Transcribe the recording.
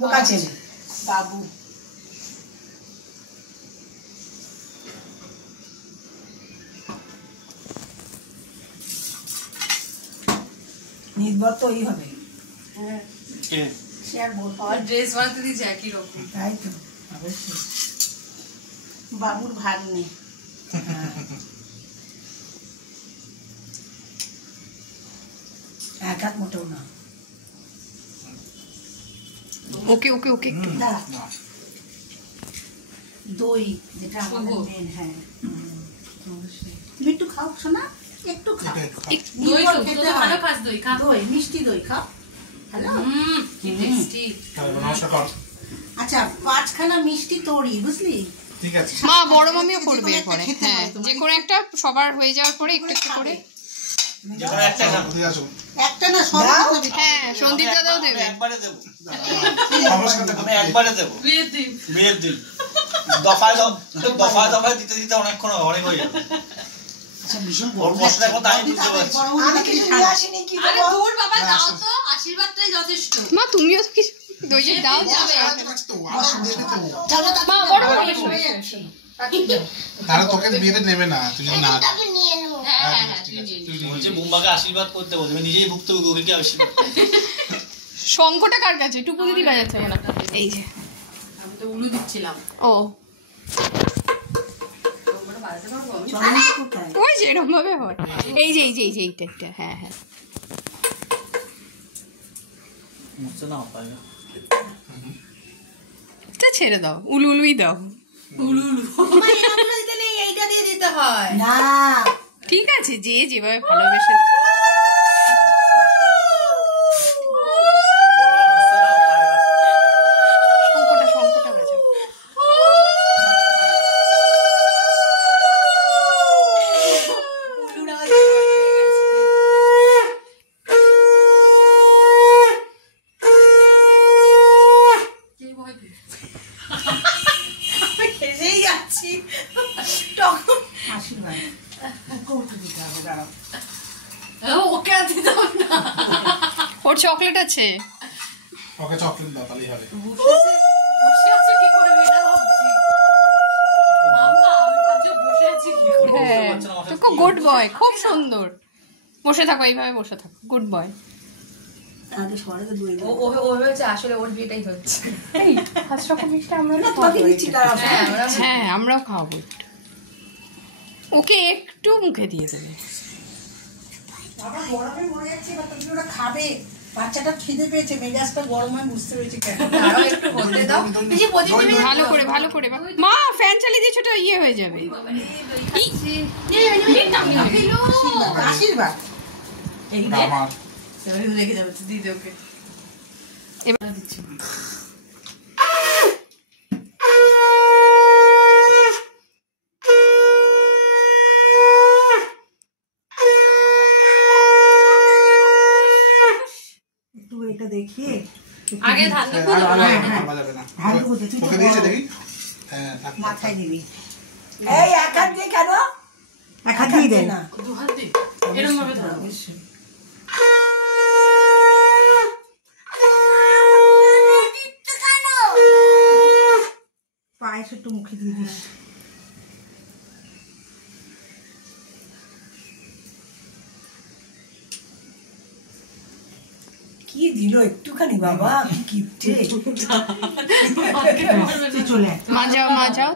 বোকা ছেলে বাবু নির্ভর তো ওই হবে। হ্যাঁ সে আর বলতে আর ড্রেস বানাতে দিয়েছে একই রকম। তাই তো অবশ্যই। বাবুর ভাগ নেই। এক হাত মোটেও না। ওকে ওকে ওকে দই যেটা আমাদের মেন। হ্যাঁ তুমি একটু খাও শোনা, একটু খাও। দই তো খেতে ভালো খাস, দই খা। দই মিষ্টি দই খাও। হ্যালো কি টেস্টি। আচ্ছা 5খানা মিষ্টি তৈরি বুঝলি। ঠিক আছে মা বড় মামিও করবে এরপরে। হ্যাঁ যে কোনো একটা সবার হয়ে যাওয়ার পরে একটু একটু করে। যেকোনো একটা খাবো দিয়ে আসো একটা না সব খাবে। হ্যাঁ সন্দীপ দাদাও দেবে। একবারে দেব, সমস্যাটা আমি একবারে দেব। বিয়ের দিন বিয়ের দিন দফায় দফায় দিতে দিতে অনেকক্ষণ অনেক হয়ে যাবে। আচ্ছা ভীষণ ওর কষ্টটা এখন আমি বুঝতে পারছি। আমি কিছু নিয়ে আসিনি, কি আরে দেবো? দূর বাবা, দাও তো, আশীর্বাদটাই যথেষ্ট। মা তুমিও তো কিছু দই দাও। চলো মা বড় মামি তারা তোকে বিয়েতে নেবে না তুই যদি না হ্যাঁ হ্যাঁ হ্যাঁ, তুই নিয়ে নে। বলছে বুম্বাকে আশীর্বাদ করতে বলছে, আমি নিজেই ভুক্ত ওকে কি আশীর্বাদ করতে। শঙ্খটা কার কাছে? টুকু দিদি বাজাচ্ছে মনে হয়। এই যে আমি তো উলু দিচ্ছিলাম। ও তোমরা বাজাতে পারবো? আমি চলো কোথায়? ওই যে এরকম ভাবে হয়। এই যে এই যে এই যে এইটা একটা। হ্যাঁ হ্যাঁ মুখছে না পায় না। এটা ছেড়ে দাও, উলু উলুই দাও। মা, এগুলো দিতে নেই, এইটা দিয়ে দিতে হয়। না ঠিক আছে যে যেভাবে ভালোবেসে। শঙ্খটা শঙ্খটা বাজাও। কে ভয় পেয়েছে? হেসেই যাচ্ছি তখন। আশীর্বাদ কৌটো দিতে হবে, দাঁড়াও। ওকে আর দিতে হবে না। ওর চকলেট আছে। ওকে চকলেট দাও তাহলেই হবে। বসে আছে কি করে, আমি এটা ভাবছি। মাম্মা, আমি ভাবছি ও বসে আছে কি করে। হ্যাঁ তো গুড বয়, খুব সুন্দর। বসে থাকো এইভাবে, বসে থাকো, গুড বয়। আগে সরে তো দই দাও। ও হচ্ছে আসলে ওর বিয়েটাই হচ্ছে। এই ফার্স্ট রকম মিষ্টি আমরা না তোমাকে দিচ্ছি, দাঁড়াও। হ্যাঁ, আমরা হ্যাঁ আমরাও খাওয়াবো একটু। ওকে একটু মুখে দিয়ে দেবে। বাবা গরমে মরে যাচ্ছে, এবার তুমি ওরা খাবে। বাচ্চাটা খিদে পেয়েছে, মেজাজটা গরম হয়, বুঝতে পেরেছি কেন। আরো একটু হতে দাও। এই যে প্রদীপ নেবে। ভালো করে ভালো করে মা ফ্যান চালিয়ে দিয়েছো, ওটা ইয়ে হয়ে যাবে। আশীর্বাদ এই নে। আমার এবারে রেখে যাবে, দিদি ওকে। এবার দিচ্ছি। একটু এটা দেখিয়ে আগে ধান আর ভালো যাবে না। ভালো করে তুই তো ওকে দিয়েছে বড়। দেখি। হ্যাঁ থাক, থাক, মাথায় থাক। দিবি। এই এক হাত দিয়ে কেন? এক হাত দিয়ে দে না দু হাত দি। এরকম ভাবে ধরো। অবশ্যই। পায়েস একটু মুখে দিয়ে দিস। কি দিল একটুখানি বাবা, কি কিপটে। তুই চলে আয়। মাজাও মাজাও।